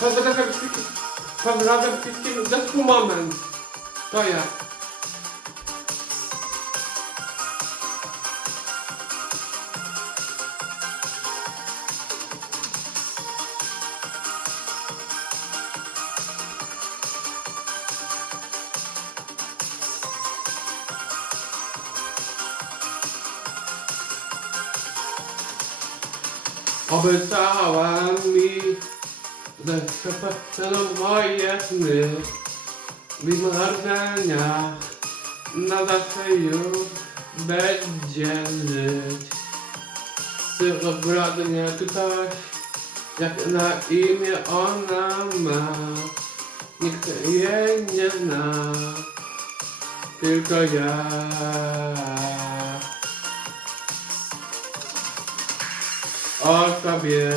Pan Robert, pan Robert Pitkin, just a moment. To ja. Obiecała mi przepatrzą moje sny w marzeniach na zawsze już będzie żyć. Czy obrodnie ktoś, jak na imię ona ma, nikt jej nie zna, tylko ja. O tobie,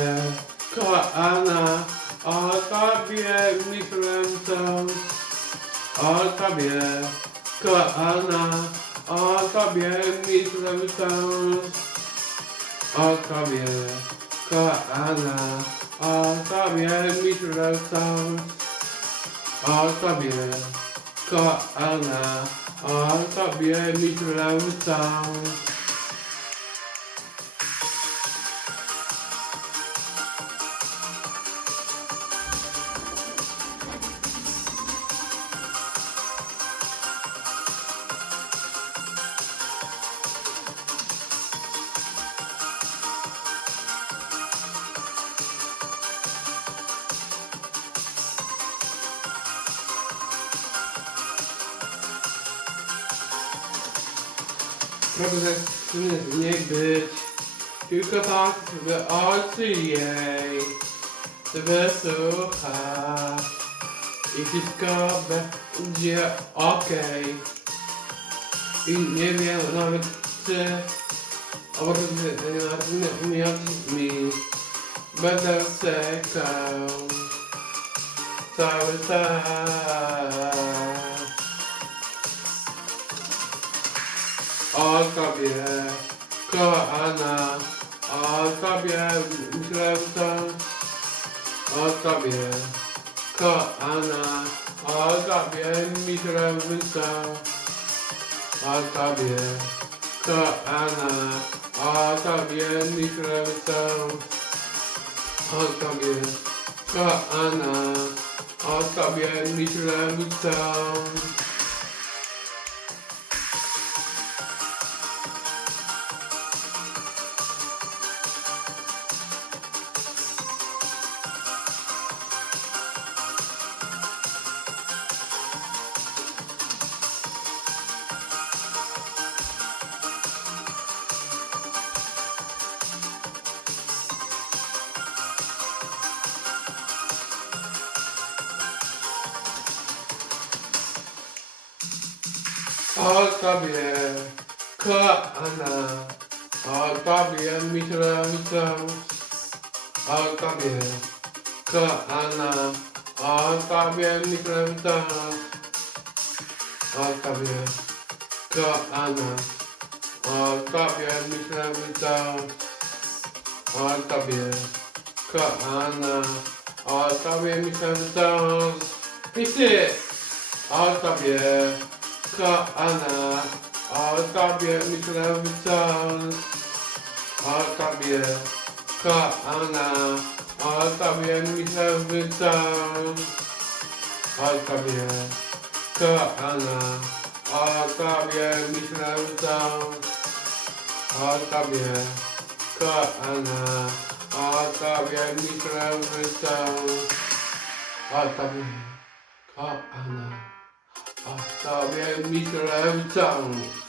kochana, o tobie myślę wciąż. O tobie, kochana, o tobie myślę wciąż. O tobie, kochana, o tobie myślę wciąż. O tobie, kochana, o tobie myślę wciąż. Pragnę nie być, tylko patrzeć w oczy jej, wysłucha i wszystko będzie okej. I nie wiem nawet czy odmiot mi będę czekał cały czas. O tobie, kochana, o tobie myślę. O tobie, kochana, o tobie myślę. O tobie, kochana, o tobie myślę. O tobie, kochana, o tobie myślę O tobie, kochana, o tobie wciąż. O tobie, kochana, o tobie wciąż. O tobie, kochana, o tobie wciąż. O tobie, kochana, o tobie myślę wciąż. Pisy! O tobie, kochana, o tobie myślę wciąż. O tobie, kochana, o tobie myślę wciąż. O tobie, kochana, o tobie myślę wciąż. O tobie, kochana, o tobie myślę wciąż. O tobie, kochana. Hasta bien mi trae